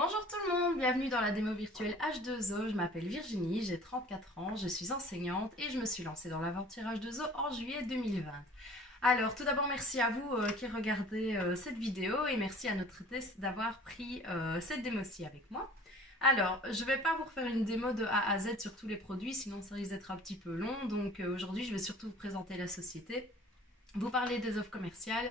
Bonjour tout le monde, bienvenue dans la démo virtuelle H2O. Je m'appelle Virginie, j'ai 34 ans, je suis enseignante et je me suis lancée dans l'aventure H2O en juillet 2020. Alors tout d'abord merci à vous qui regardez cette vidéo et merci à notre test d'avoir pris cette démo-ci avec moi. Alors je ne vais pas vous refaire une démo de A à Z sur tous les produits, sinon ça risque d'être un petit peu long. Donc aujourd'hui je vais surtout vous présenter la société, vous parler des offres commerciales,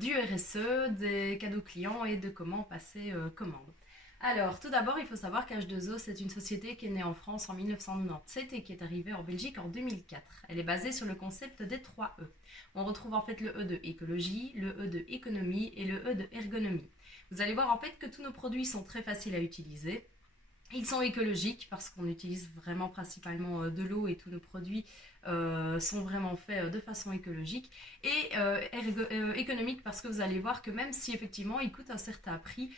du RSE, des cadeaux clients et de comment passer commande. Alors, tout d'abord, il faut savoir qu'H2O, c'est une société qui est née en France en 1997 et qui est arrivée en Belgique en 2004. Elle est basée sur le concept des 3 E. On retrouve en fait le E de écologie, le E de économie et le E de ergonomie. Vous allez voir en fait que tous nos produits sont très faciles à utiliser. Ils sont écologiques parce qu'on utilise vraiment principalement de l'eau et tous nos produits sont vraiment faits de façon écologique. Et économique parce que vous allez voir que même si effectivement ils coûtent un certain prix,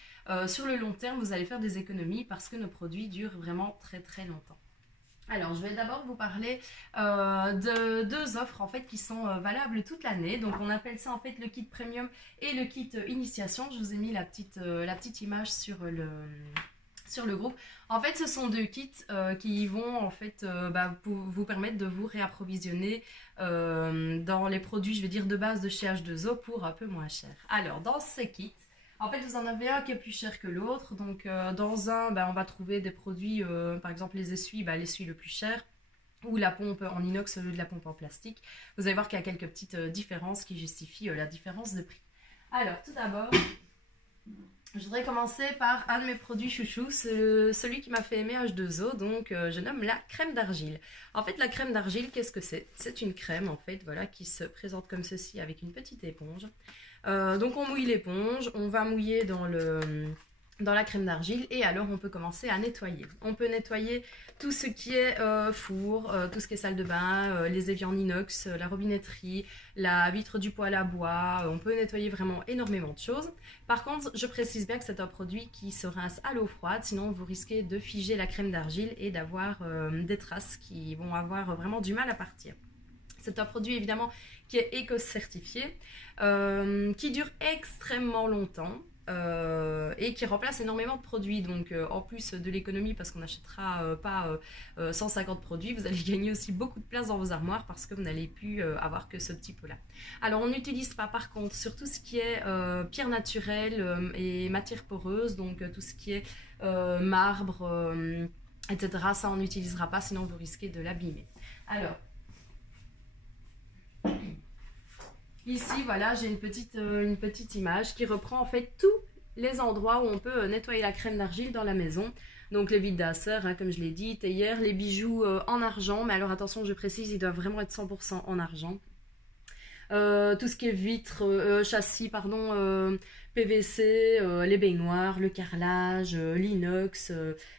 sur le long terme vous allez faire des économies parce que nos produits durent vraiment très très longtemps. Alors, je vais d'abord vous parler de deux offres en fait qui sont valables toute l'année. Donc, on appelle ça en fait le kit premium et le kit initiation. Je vous ai mis la petite image sur le groupe. En fait, ce sont deux kits qui vont en fait vous permettre de vous réapprovisionner dans les produits, je vais dire, de base de chez H2O pour un peu moins cher. Alors, dans ces kits, en fait, vous en avez un qui est plus cher que l'autre. Donc, dans un, on va trouver des produits, par exemple les essuies, l'essuie le plus cher, ou la pompe en inox au lieu de la pompe en plastique. Vous allez voir qu'il y a quelques petites différences qui justifient la différence de prix. Alors, tout d'abord, je voudrais commencer par un de mes produits chouchous, celui qui m'a fait aimer H2O, donc je nomme la crème d'argile. En fait, la crème d'argile, qu'est-ce que c'est? C'est une crème en fait, voilà, qui se présente comme ceci avec une petite éponge. Donc on mouille l'éponge, on va mouiller dans la crème d'argile et alors on peut commencer à nettoyer. On peut nettoyer tout ce qui est four, tout ce qui est salle de bain, les éviers en inox, la robinetterie, la vitre du poêle à bois. On peut nettoyer vraiment énormément de choses. Par contre, je précise bien que c'est un produit qui se rince à l'eau froide, sinon vous risquez de figer la crème d'argile et d'avoir des traces qui vont avoir vraiment du mal à partir. C'est un produit évidemment qui est éco-certifié, qui dure extrêmement longtemps et qui remplace énormément de produits. Donc en plus de l'économie, parce qu'on n'achètera pas 150 produits, vous allez gagner aussi beaucoup de place dans vos armoires parce que vous n'allez plus avoir que ce petit pot-là. Alors on n'utilise pas par contre sur tout ce qui est pierre naturelle et matière poreuse, donc tout ce qui est marbre, etc. Ça on n'utilisera pas, sinon vous risquez de l'abîmer. Alors, ici, voilà, j'ai une petite image qui reprend en fait tous les endroits où on peut nettoyer la crème d'argile dans la maison. Donc les vides d'asseur, hein, comme je l'ai dit, théière, les bijoux en argent. Mais alors attention, je précise, ils doivent vraiment être 100% en argent. Tout ce qui est vitres, châssis, pardon, PVC, les baignoires, le carrelage, l'inox,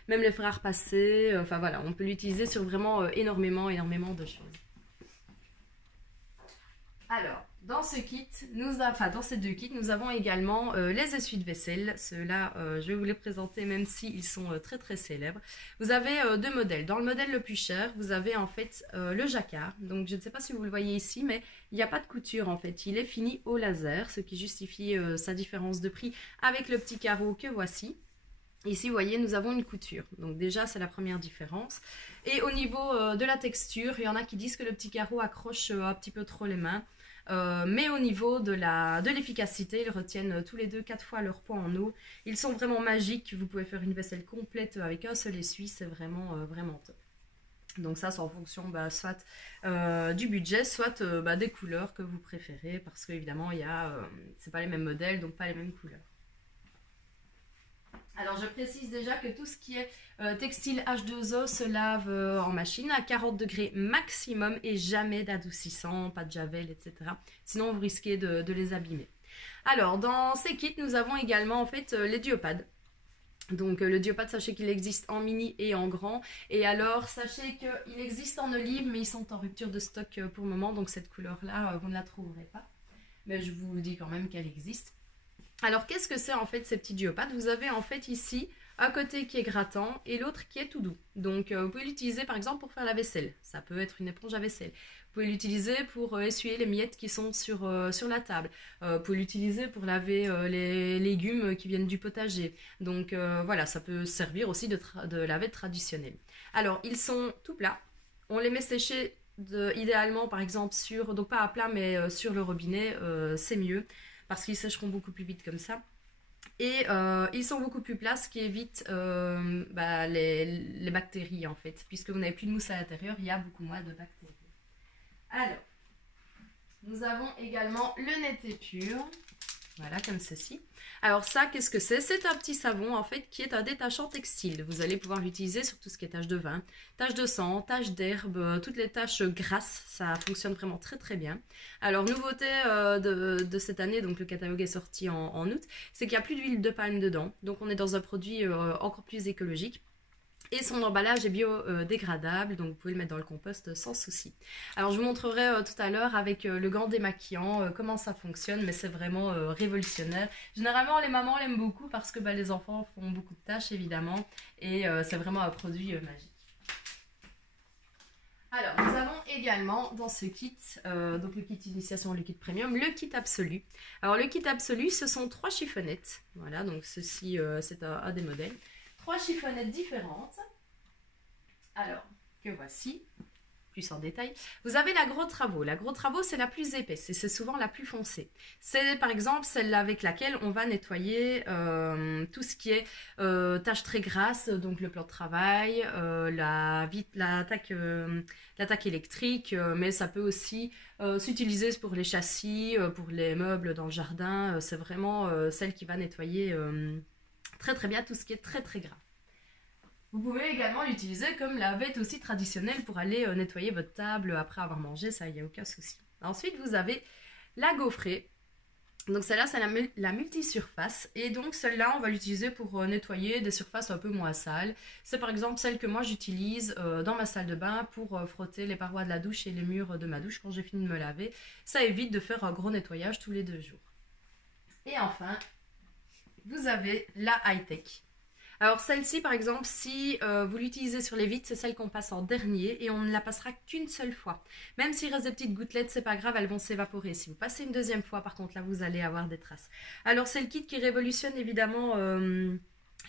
même les fer à repasser. Enfin voilà, on peut l'utiliser sur vraiment énormément de choses. Alors, dans ces deux kits, nous avons également les essuie-de-vaisselle. Ceux-là, je vais vous les présenter même s'ils sont très très célèbres. Vous avez deux modèles. Dans le modèle le plus cher, vous avez en fait le jacquard. Donc, je ne sais pas si vous le voyez ici, mais il n'y a pas de couture en fait. Il est fini au laser, ce qui justifie sa différence de prix avec le petit carreau que voici. Ici, vous voyez, nous avons une couture. Donc déjà, c'est la première différence. Et au niveau de la texture, il y en a qui disent que le petit carreau accroche un petit peu trop les mains. Mais au niveau de l'efficacité, ils retiennent tous les deux 4 fois leur poids en eau. Ils sont vraiment magiques. Vous pouvez faire une vaisselle complète avec un seul essuie. C'est vraiment, vraiment top. Donc ça, c'est en fonction soit du budget, soit des couleurs que vous préférez. Parce qu'évidemment, c'est pas les mêmes modèles, donc pas les mêmes couleurs. Alors je précise déjà que tout ce qui est textile H2O se lave en machine à 40 degrés maximum et jamais d'adoucissant, pas de javel, etc. Sinon vous risquez de les abîmer. Alors dans ces kits nous avons également en fait les duopades. Donc le duopade, sachez qu'il existe en mini et en grand. Et alors sachez qu'il existe en olive mais ils sont en rupture de stock pour le moment. Donc cette couleur là vous ne la trouverez pas. Mais je vous dis quand même qu'elle existe. Alors, qu'est-ce que c'est en fait ces petits duopates? Vous avez en fait ici un côté qui est grattant et l'autre qui est tout doux. Donc, vous pouvez l'utiliser par exemple pour faire la vaisselle. Ça peut être une éponge à vaisselle. Vous pouvez l'utiliser pour essuyer les miettes qui sont sur la table. Vous pouvez l'utiliser pour laver les légumes qui viennent du potager. Donc, voilà, ça peut servir aussi de laver traditionnel. Alors, ils sont tout plats. On les met sécher idéalement par exemple donc pas à plat mais sur le robinet, c'est mieux parce qu'ils sécheront beaucoup plus vite comme ça. Et ils sont beaucoup plus plats, ce qui évite les bactéries en fait. Puisque vous n'avez plus de mousse à l'intérieur, il y a beaucoup moins de bactéries. Alors, nous avons également le Nété Pur. Voilà, comme ceci. Alors ça, qu'est-ce que c'est? C'est un petit savon, en fait, qui est un détachant textile. Vous allez pouvoir l'utiliser sur tout ce qui est taches de vin, taches de sang, taches d'herbe, toutes les taches grasses. Ça fonctionne vraiment très très bien. Alors, nouveauté de cette année, donc le catalogue est sorti en août, c'est qu'il n'y a plus d'huile de palme dedans. Donc, on est dans un produit encore plus écologique. Et son emballage est biodégradable, donc vous pouvez le mettre dans le compost sans souci. Alors je vous montrerai tout à l'heure avec le gant démaquillant comment ça fonctionne, mais c'est vraiment révolutionnaire. Généralement les mamans l'aiment beaucoup parce que les enfants font beaucoup de tâches évidemment, et c'est vraiment un produit magique. Alors, nous avons également dans ce kit, donc le kit initiation, le kit premium, le kit absolu. Alors le kit absolu, ce sont 3 chiffonnettes. Voilà, donc ceci c'est un des modèles. 3 chiffonnettes différentes. Alors, que voici, plus en détail. Vous avez la Gros Travaux. La Gros Travaux, c'est la plus épaisse et c'est souvent la plus foncée. C'est par exemple celle avec laquelle on va nettoyer tout ce qui est tâches très grasses, donc le plan de travail, l'attaque électrique, mais ça peut aussi s'utiliser pour les châssis, pour les meubles dans le jardin. C'est vraiment celle qui va nettoyer très très bien tout ce qui est très très gras. Vous pouvez également l'utiliser comme la bête aussi traditionnelle pour aller nettoyer votre table après avoir mangé, ça il n'y a aucun souci. Ensuite vous avez la gaufrée. Donc celle-là c'est la multisurface et donc celle-là on va l'utiliser pour nettoyer des surfaces un peu moins sales. C'est par exemple celle que moi j'utilise dans ma salle de bain pour frotter les parois de la douche et les murs de ma douche quand j'ai fini de me laver. Ça évite de faire un gros nettoyage tous les 2 jours. Et enfin, vous avez la high-tech. Alors celle-ci par exemple, si vous l'utilisez sur les vitres, c'est celle qu'on passe en dernier et on ne la passera qu'une seule fois. Même s'il reste des petites gouttelettes, c'est pas grave, elles vont s'évaporer. Si vous passez une deuxième fois, par contre là vous allez avoir des traces. Alors c'est le kit qui révolutionne évidemment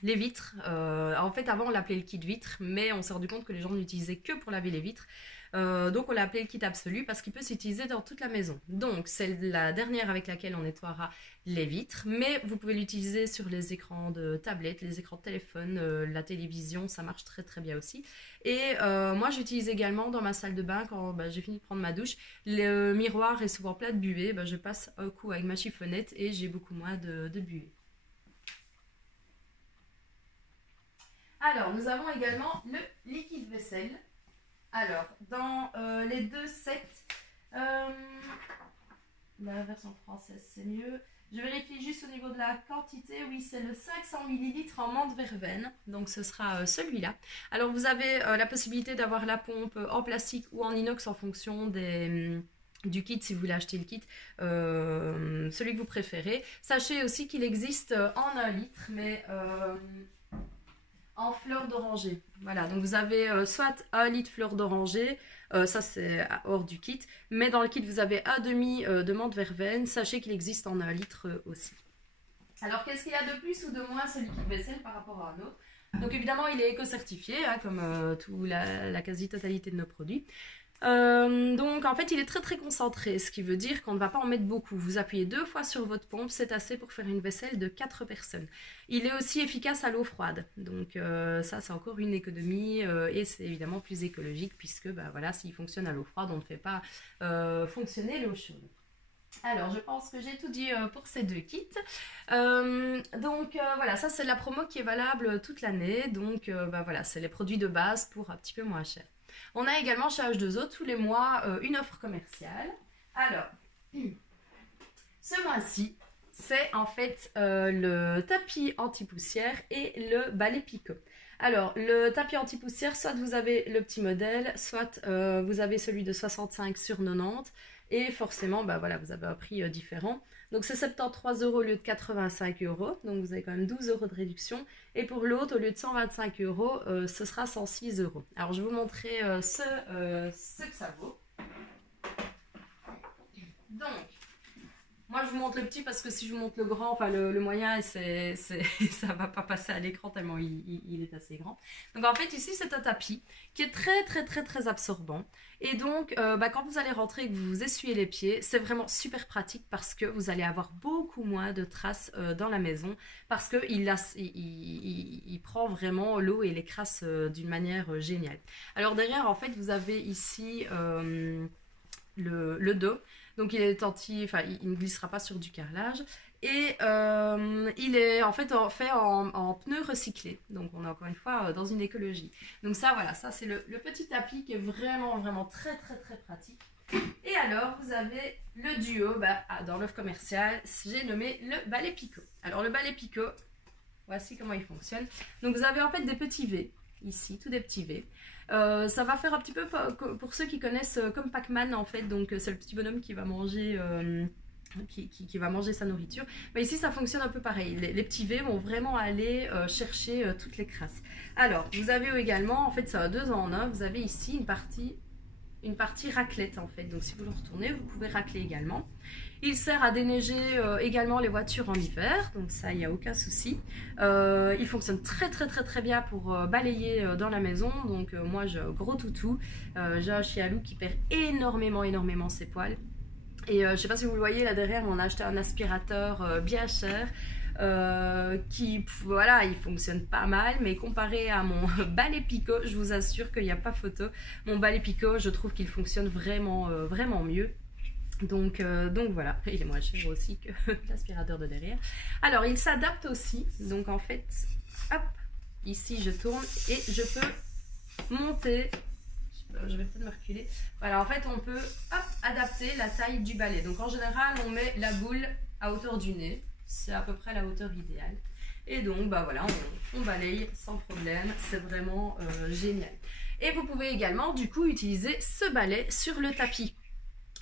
les vitres. En fait avant on l'appelait le kit vitre, mais on s'est rendu compte que les gens n'utilisaient que pour laver les vitres. Donc on l'a appelé le kit absolu parce qu'il peut s'utiliser dans toute la maison. Donc c'est la dernière avec laquelle on nettoiera les vitres, mais vous pouvez l'utiliser sur les écrans de tablette, les écrans de téléphone, la télévision, ça marche très très bien aussi. Et moi j'utilise également dans ma salle de bain quand j'ai fini de prendre ma douche, le miroir est souvent plein de buée, je passe un coup avec ma chiffonnette et j'ai beaucoup moins de buée. Alors nous avons également le liquide vaisselle. Alors, dans les 2 sets, la version française c'est mieux. Je vérifie juste au niveau de la quantité. Oui, c'est le 500 ml en menthe verveine. Donc, ce sera celui-là. Alors, vous avez la possibilité d'avoir la pompe en plastique ou en inox en fonction du kit, si vous voulez acheter le kit, celui que vous préférez. Sachez aussi qu'il existe en 1 litre, mais en fleur d'oranger. Voilà, donc vous avez soit 1 litre fleur d'oranger, ça c'est hors du kit, mais dans le kit vous avez un demi de menthe verveine. Sachez qu'il existe en 1 litre aussi. Alors qu'est-ce qu'il y a de plus ou de moins ce liquide vaisselle par rapport à un autre? Donc évidemment il est éco-certifié, comme la quasi-totalité de nos produits. Donc en fait il est très très concentré, ce qui veut dire qu'on ne va pas en mettre beaucoup. Vous appuyez 2 fois sur votre pompe, c'est assez pour faire une vaisselle de 4 personnes. Il est aussi efficace à l'eau froide, donc ça c'est encore une économie et c'est évidemment plus écologique puisque voilà, s'il fonctionne à l'eau froide on ne fait pas fonctionner l'eau chaude. Alors je pense que j'ai tout dit pour ces 2 kits. Voilà, ça c'est la promo qui est valable toute l'année, donc voilà, c'est les produits de base pour un petit peu moins cher. On a également chez H2O tous les mois une offre commerciale. Alors, ce mois-ci, c'est en fait le tapis anti-poussière et le balai Picot. Alors, le tapis anti-poussière, soit vous avez le petit modèle, soit vous avez celui de 65 sur 90. Et forcément, voilà, vous avez un prix différent. Donc c'est 73 € au lieu de 85 €. Donc vous avez quand même 12 € de réduction. Et pour l'autre, au lieu de 125 €, ce sera 106 €. Alors je vais vous montrer ce que ça vaut. Donc, moi je vous montre le petit parce que si je vous montre le grand, enfin le moyen, ça va pas passer à l'écran tellement il est assez grand. Donc en fait ici c'est un tapis qui est très absorbant. Et donc quand vous allez rentrer et que vous vous essuyez les pieds, c'est vraiment super pratique parce que vous allez avoir beaucoup moins de traces dans la maison. Parce qu'il il prend vraiment l'eau et les crasses d'une manière géniale. Alors derrière en fait vous avez ici le dos. Donc il est enfin il ne glissera pas sur du carrelage. Et il est en fait fait en pneus recyclés. Donc on est encore une fois dans une écologie. Donc ça voilà, ça c'est le petit tapis qui est vraiment très pratique. Et alors vous avez le duo, dans l'offre commerciale, j'ai nommé le balai picot. Alors le balai picot, voici comment il fonctionne. Donc vous avez en fait des petits V. Ici, tous des petits V. Ça va faire un petit peu pour ceux qui connaissent comme Pac-Man en fait, donc c'est le petit bonhomme qui va manger, qui va manger sa nourriture. Ici ça fonctionne un peu pareil, les petits V vont vraiment aller chercher toutes les crasses. Alors vous avez également, en fait ça a 2 en 1, vous avez ici une partie raclette en fait, donc si vous le retournez vous pouvez racler également. Il sert à déneiger également les voitures en hiver, donc ça il n'y a aucun souci. Il fonctionne très bien pour balayer dans la maison, donc moi j'ai un gros toutou, j'ai un chialou qui perd énormément ses poils. Et je sais pas si vous le voyez là derrière, on a acheté un aspirateur bien cher. Qui voilà, il fonctionne pas mal, mais comparé à mon balai picot, je vous assure qu'il n'y a pas photo. Mon balai picot, je trouve qu'il fonctionne vraiment mieux. Donc voilà, il est moins cher aussi que l'aspirateur de derrière. Alors il s'adapte aussi, donc en fait, hop, ici je tourne et je peux monter. Je vais peut-être me reculer. Voilà, en fait on peut adapter la taille du balai. Donc en général on met la boule à hauteur du nez. C'est à peu près la hauteur idéale. Et donc, voilà, on balaye sans problème. C'est vraiment génial. Et vous pouvez également, du coup, utiliser ce balai sur le tapis.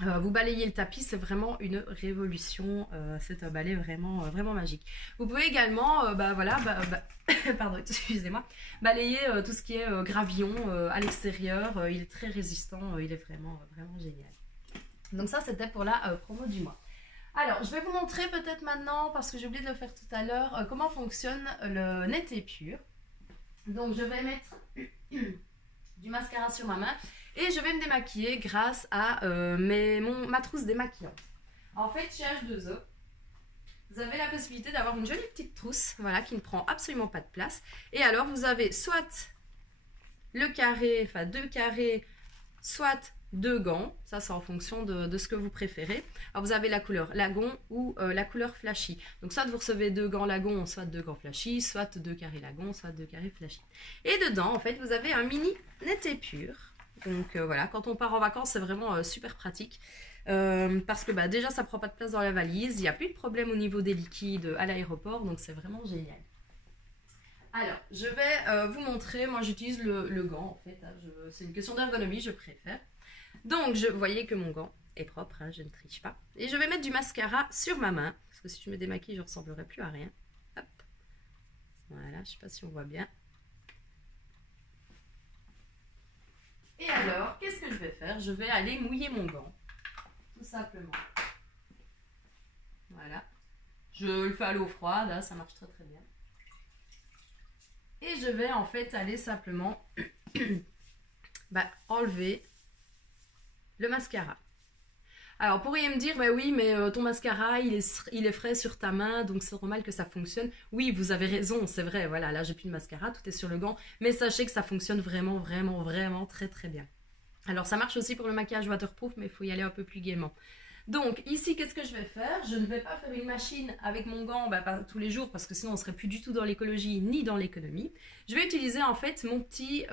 Vous balayez le tapis, c'est vraiment une révolution. C'est un balai vraiment magique. Vous pouvez également, pardon, excusez-moi, balayer tout ce qui est gravillon à l'extérieur. Il est très résistant, il est vraiment génial. Donc ça, c'était pour la promo du mois. Alors, je vais vous montrer peut-être maintenant, parce que j'ai oublié de le faire tout à l'heure, comment fonctionne le Net et Pur. Donc, je vais mettre du mascara sur ma main et je vais me démaquiller grâce à ma trousse démaquillante. En fait, chez H2O, vous avez la possibilité d'avoir une jolie petite trousse, voilà, qui ne prend absolument pas de place. Et alors, vous avez soit le carré, enfin 2 carrés, soit 2 gants, ça c'est en fonction de ce que vous préférez. Alors vous avez la couleur lagon ou la couleur flashy. Donc soit vous recevez 2 gants lagon, soit 2 gants flashy, soit 2 carrés lagon, soit 2 carrés flashy. Et dedans en fait vous avez un mini Net et Pur. Donc voilà, quand on part en vacances c'est vraiment super pratique. Parce que déjà ça prend pas de place dans la valise, il n'y a plus de problème au niveau des liquides à l'aéroport, donc c'est vraiment génial. Alors, je vais vous montrer, moi j'utilise le gant en fait, hein, c'est une question d'ergonomie, je préfère. Donc, vous voyez que mon gant est propre, hein, je ne triche pas. Et je vais mettre du mascara sur ma main, parce que si je me démaquille, je ne ressemblerai plus à rien. Hop. Voilà, je ne sais pas si on voit bien. Et alors, qu'est-ce que je vais faire? Je vais aller mouiller mon gant, tout simplement. Voilà. Je le fais à l'eau froide, là, ça marche très bien. Et je vais en fait aller simplement enlever le mascara. Alors, vous pourriez me dire, oui, mais ton mascara, il est frais sur ta main, donc c'est normal que ça fonctionne. Oui, vous avez raison, c'est vrai, voilà, là, j'ai plus de mascara, tout est sur le gant, mais sachez que ça fonctionne vraiment très bien. Alors, ça marche aussi pour le maquillage waterproof, mais il faut y aller un peu plus gaiement. Donc, ici, qu'est-ce que je vais faire? Je ne vais pas faire une machine avec mon gant tous les jours, parce que sinon, on ne serait plus du tout dans l'écologie ni dans l'économie. Je vais utiliser, en fait, mon petit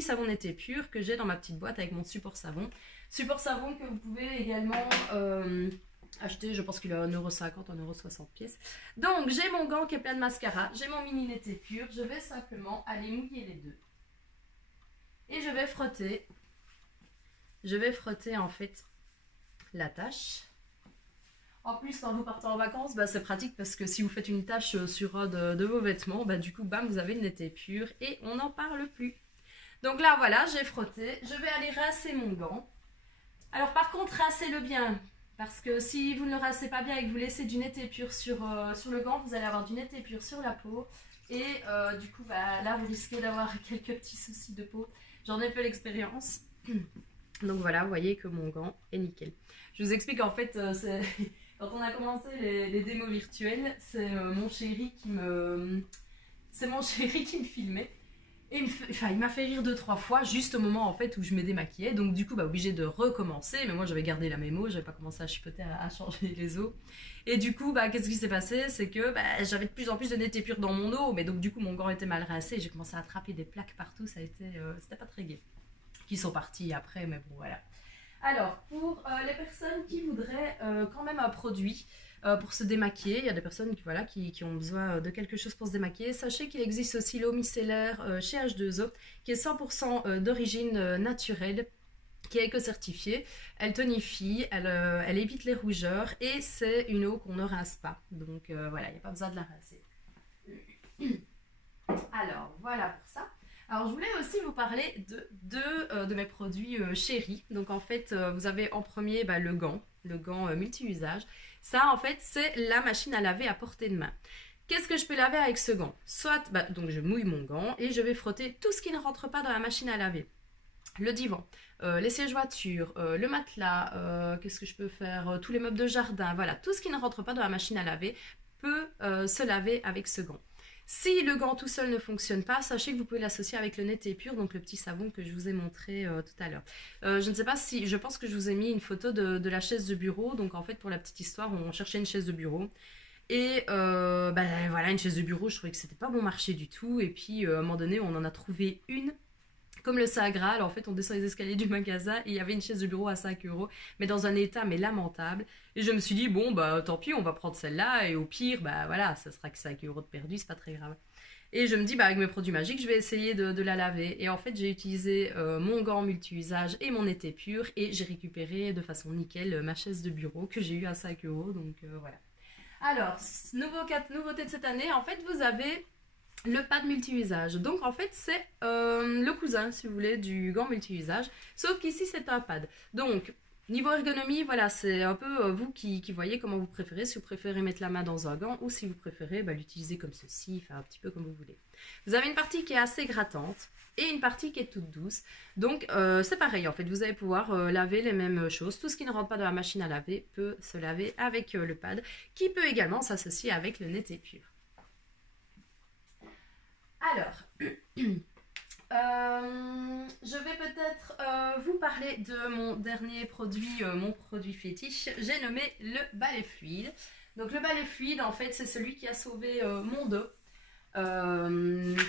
savon Net et Pur que j'ai dans ma petite boîte avec mon support savon. Support savon que vous pouvez également acheter, je pense qu'il est à 1,50 €, 1,60 € pièce. Donc, j'ai mon gant qui est plein de mascara, j'ai mon mini Net et Pur. Je vais simplement aller mouiller les deux. Et je vais frotter. Je vais frotter, en fait, la tâche. En plus, quand vous partez en vacances, bah, c'est pratique parce que si vous faites une tache sur un de vos vêtements, bah, du coup, bam, vous avez le net épure et on n'en parle plus. Donc là, voilà, j'ai frotté. Je vais aller rincer mon gant. Alors par contre, rincez-le bien. Parce que si vous ne le rincez pas bien et que vous laissez du net épure sur le gant, vous allez avoir du net épure sur la peau. Et du coup, bah, là, vous risquez d'avoir quelques petits soucis de peau. J'en ai fait l'expérience. Donc voilà, vous voyez que mon gant est nickel. Je vous explique en fait, quand on a commencé les démos virtuelles, c'est mon chéri qui me filmait. Et il m'a fait rire 2-3 fois juste au moment en fait où je me démaquillais. Donc du coup, bah, obligé de recommencer. Mais moi, j'avais gardé la mémo, j'avais pas commencé à chipoter, à changer les os. Et du coup, bah, qu'est-ce qui s'est passé? C'est que bah, j'avais de plus en plus de net épure dans mon eau. Mais donc du coup, mon gant était mal rincé. J'ai commencé à attraper des plaques partout. C'était pas très gai. Qui sont partis après, mais bon, voilà. Alors, pour les personnes qui voudraient quand même un produit pour se démaquiller, il y a des personnes qui ont besoin de quelque chose pour se démaquiller. Sachez qu'il existe aussi l'eau micellaire chez H2O, qui est 100% d'origine naturelle, qui est éco-certifiée. Elle tonifie, elle évite les rougeurs et c'est une eau qu'on ne rince pas. Donc voilà, il n'y a pas besoin de la rincer. Alors, voilà pour ça. Alors, je voulais aussi vous parler de mes produits chéris. Donc, en fait, vous avez en premier le gant multi-usage. Ça, en fait, c'est la machine à laver à portée de main. Qu'est-ce que je peux laver avec ce gant? Soit, donc je mouille mon gant et je vais frotter tout ce qui ne rentre pas dans la machine à laver. Le divan, les sièges voiture, le matelas, qu'est-ce que je peux faire? Tous les meubles de jardin, voilà. Tout ce qui ne rentre pas dans la machine à laver peut se laver avec ce gant. Si le gant tout seul ne fonctionne pas, sachez que vous pouvez l'associer avec le net épure, donc le petit savon que je vous ai montré tout à l'heure. Je ne sais pas si, je pense que je vous ai mis une photo de la chaise de bureau. Donc en fait, pour la petite histoire, on cherchait une chaise de bureau. Et voilà, une chaise de bureau, je trouvais que c'était pas bon marché du tout. Et puis à un moment donné, on en a trouvé une. Comme le Saint Graal, en fait, on descend les escaliers du magasin et il y avait une chaise de bureau à 5 €, mais dans un état mais lamentable. Et je me suis dit, bon, bah tant pis, on va prendre celle-là et au pire, bah voilà, ça sera que 5 € de perdu, c'est pas très grave. Et je me dis, bah avec mes produits magiques, je vais essayer de la laver. Et en fait, j'ai utilisé mon gant multi-usage et mon été pur et j'ai récupéré de façon nickel ma chaise de bureau que j'ai eue à 5 €, donc voilà. Alors, nouveauté de cette année, en fait, vous avez le pad multi-usage. Donc en fait c'est le cousin si vous voulez du gant multi-usage, sauf qu'ici c'est un pad. Donc niveau ergonomie, voilà, c'est un peu vous qui voyez comment vous préférez, si vous préférez mettre la main dans un gant ou si vous préférez l'utiliser comme ceci, enfin un petit peu comme vous voulez. Vous avez une partie qui est assez grattante et une partie qui est toute douce. Donc c'est pareil en fait, vous allez pouvoir laver les mêmes choses. Tout ce qui ne rentre pas dans la machine à laver peut se laver avec le pad, qui peut également s'associer avec le net épure. Alors, je vais peut-être vous parler de mon dernier produit, mon produit fétiche. J'ai nommé le balai fluide. Donc le balai fluide, en fait, c'est celui qui a sauvé mon dos,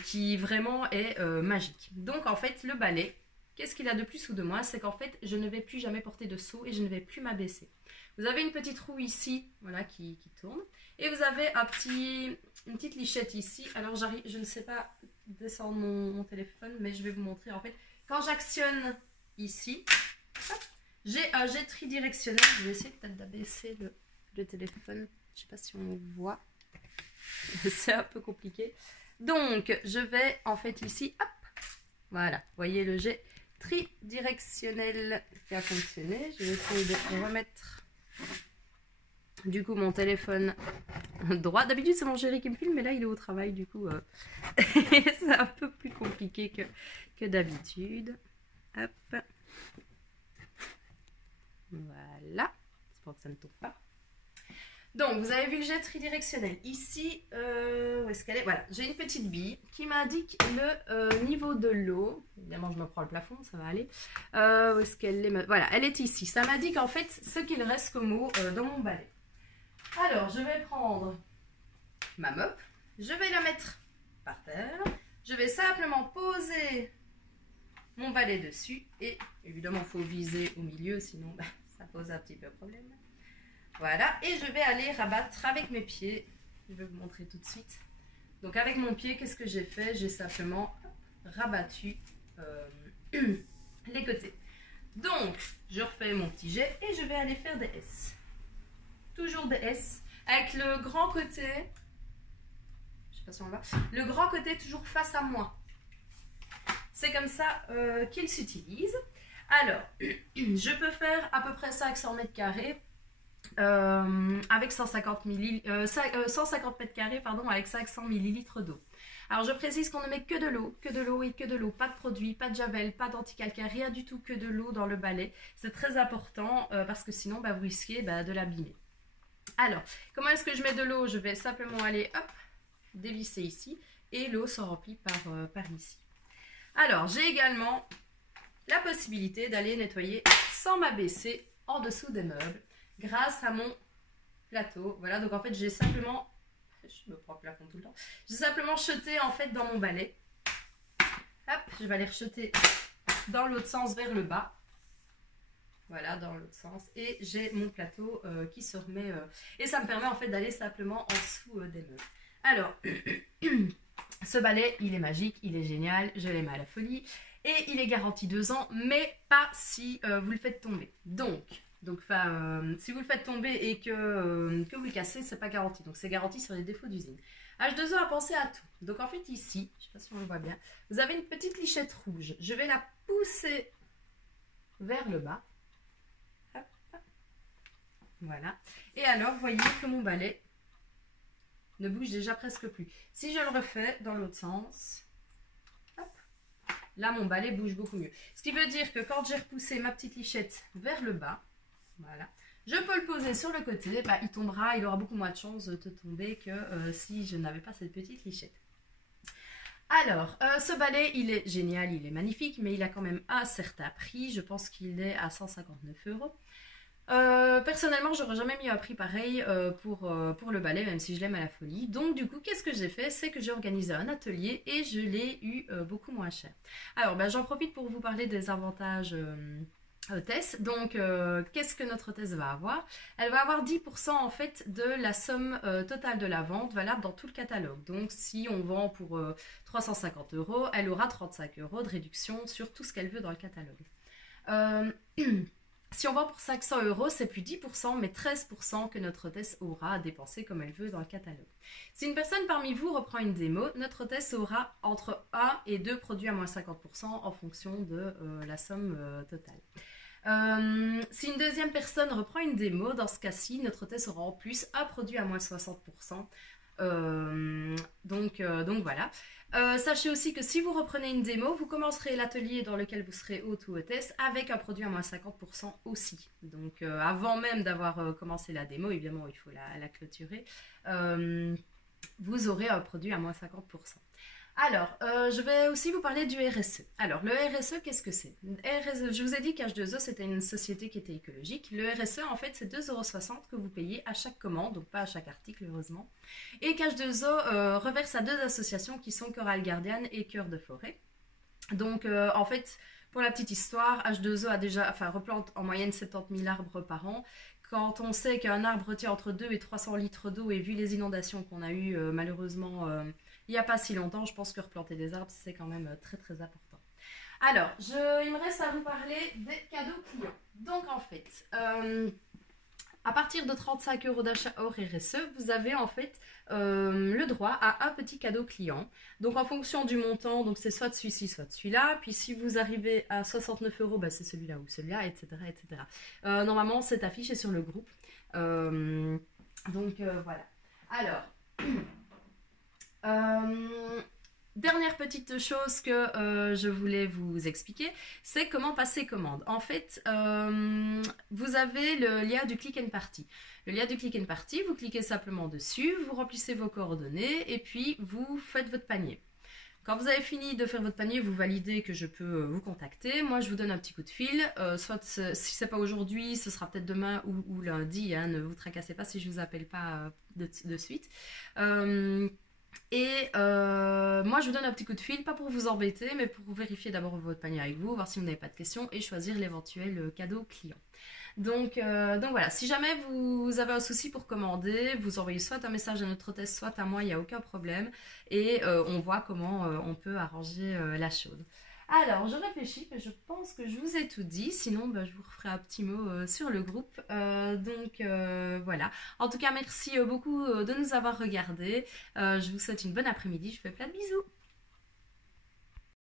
qui vraiment est magique. Donc en fait, le balai, qu'est-ce qu'il a de plus sous de moi? C'est qu'en fait, je ne vais plus jamais porter de seau et je ne vais plus m'abaisser. Vous avez une petite roue ici, voilà, qui tourne. Et vous avez une petite lichette ici. Alors je ne sais pas descendre mon téléphone, mais je vais vous montrer. En fait, quand j'actionne ici, j'ai un jet tridirectionnel. Je vais essayer peut-être d'abaisser le téléphone. Je ne sais pas si on voit. C'est un peu compliqué. Donc, je vais en fait ici, hop, voilà. Vous voyez le jet tridirectionnel qui a fonctionné. Je vais essayer de remettre du coup mon téléphone droit. D'habitude c'est mon chéri qui me filme, mais là il est au travail, du coup c'est un peu plus compliqué que d'habitude. Hop, voilà, j'espère que ça ne tombe pas. Donc vous avez vu le jet tridirectionnel ici, où est-ce qu'elle est? Voilà, j'ai une petite bille qui m'indique le niveau de l'eau. Évidemment je me prends le plafond, ça va aller. Où est-ce qu'elle est? Voilà, elle est ici. Ça m'indique en fait ce qu'il reste comme eau dans mon balai. Alors je vais prendre ma mop, je vais la mettre par terre, je vais simplement poser mon balai dessus et évidemment il faut viser au milieu, sinon ça pose un petit peu problème. Voilà, et je vais aller rabattre avec mes pieds. Je vais vous montrer tout de suite. Donc avec mon pied, qu'est-ce que j'ai fait? J'ai simplement rabattu les côtés. Donc, je refais mon petit jet et je vais aller faire des S. toujours des S, avec le grand côté, je sais pas si on le voit, le grand côté toujours face à moi. C'est comme ça qu'il s'utilise. Alors, je peux faire à peu près 500 mètres carrés avec 150 mètres carrés, pardon, avec 500 millilitres d'eau. Alors, je précise qu'on ne met que de l'eau et que de l'eau, pas de produit, pas de javel, pas d'anticalcaire, rien du tout, que de l'eau dans le balai. C'est très important parce que sinon, vous risquez de l'abîmer. Alors, comment est-ce que je mets de l'eau? Je vais simplement aller, hop, dévisser ici et l'eau se remplit par ici. Alors, j'ai également la possibilité d'aller nettoyer sans m'abaisser en dessous des meubles grâce à mon plateau. Voilà, donc en fait, j'ai simplement, je me prends le plafond tout le temps, j'ai simplement jeté en fait dans mon balai. Hop, je vais aller rejeter dans l'autre sens vers le bas. Voilà, dans l'autre sens. Et j'ai mon plateau qui se remet. Et ça me permet en fait d'aller simplement en dessous des meubles. Alors, ce balai, il est magique, il est génial, je l'aime à la folie. Et il est garanti 2 ans, mais pas si vous le faites tomber. Donc si vous le faites tomber et que vous le cassez, c'est pas garanti. Donc c'est garanti sur les défauts d'usine. H2O a pensé à tout. Donc en fait ici, je ne sais pas si on le voit bien, vous avez une petite lichette rouge. Je vais la pousser vers le bas. Hop, hop. Voilà. Et alors, vous voyez que mon balai ne bouge déjà presque plus. Si je le refais dans l'autre sens, hop, là mon balai bouge beaucoup mieux. Ce qui veut dire que quand j'ai repoussé ma petite lichette vers le bas, voilà, je peux le poser sur le côté, il tombera, il aura beaucoup moins de chances de tomber que si je n'avais pas cette petite lichette. Alors, ce balai, il est génial, il est magnifique, mais il a quand même un certain prix. Je pense qu'il est à 159 €. Personnellement, j'aurais jamais mis un prix pareil pour le balai, même si je l'aime à la folie. Donc du coup, qu'est-ce que j'ai fait? C'est que j'ai organisé un atelier et je l'ai eu beaucoup moins cher. Alors, j'en profite pour vous parler des avantages Tess. Donc, qu'est-ce que notre Tess va avoir? Elle va avoir 10% en fait de la somme totale de la vente valable dans tout le catalogue. Donc, si on vend pour 350 €, elle aura 35 € de réduction sur tout ce qu'elle veut dans le catalogue. Si on vend pour 500 €, c'est plus 10%, mais 13% que notre hôtesse aura à dépenser comme elle veut dans le catalogue. Si une personne parmi vous reprend une démo, notre hôtesse aura entre 1 et 2 produits à moins 50% en fonction de la somme totale. Si une deuxième personne reprend une démo, dans ce cas-ci, notre hôtesse aura en plus un produit à moins 60%. Donc voilà. Sachez aussi que si vous reprenez une démo, vous commencerez l'atelier dans lequel vous serez hôte ou hôtesse avec un produit à moins 50% aussi. Donc avant même d'avoir commencé la démo, évidemment il faut la clôturer, vous aurez un produit à moins 50%. Alors, je vais aussi vous parler du RSE. Alors, le RSE, qu'est-ce que c'est? Je vous ai dit qu'H2O, c'était une société qui était écologique. Le RSE, en fait, c'est 2,60 € que vous payez à chaque commande, donc pas à chaque article, heureusement. Et qu'H2O reverse à 2 associations qui sont Coral Guardian et Cœur de Forêt. Donc, en fait, pour la petite histoire, H2O replante en moyenne 70 000 arbres par an. Quand on sait qu'un arbre retient entre 2 et 300 litres d'eau, et vu les inondations qu'on a eues, malheureusement, il n'y a pas si longtemps, je pense que replanter des arbres, c'est quand même très très important. Alors, il me reste à vous parler des cadeaux clients. Donc en fait, à partir de 35 € d'achat hors RSE, vous avez en fait le droit à un petit cadeau client. Donc en fonction du montant, donc c'est soit celui-ci, soit celui-là. Puis si vous arrivez à 69 €, c'est celui-là ou celui-là, etc. etc. Normalement, cette affiche est sur le groupe. Voilà. Alors... dernière petite chose que je voulais vous expliquer, c'est comment passer commande. En fait, vous avez le lien du Click and Party. Le lien du Click and Party, vous cliquez simplement dessus, vous remplissez vos coordonnées et puis vous faites votre panier. Quand vous avez fini de faire votre panier, vous validez que je peux vous contacter. Moi, je vous donne un petit coup de fil. Soit si ce n'est pas aujourd'hui, ce sera peut-être demain ou lundi. Hein, ne vous tracassez pas si je ne vous appelle pas de suite. Moi je vous donne un petit coup de fil, pas pour vous embêter, mais pour vérifier d'abord votre panier avec vous, voir si vous n'avez pas de questions et choisir l'éventuel cadeau client. Donc voilà, si jamais vous avez un souci pour commander, vous envoyez soit un message à notre hôtesse, soit à moi, il n'y a aucun problème. Et on voit comment on peut arranger la chose. Alors, je réfléchis, mais je pense que je vous ai tout dit. Sinon, bah, je vous referai un petit mot sur le groupe. Voilà. En tout cas, merci beaucoup de nous avoir regardés. Je vous souhaite une bonne après-midi. Je vous fais plein de bisous.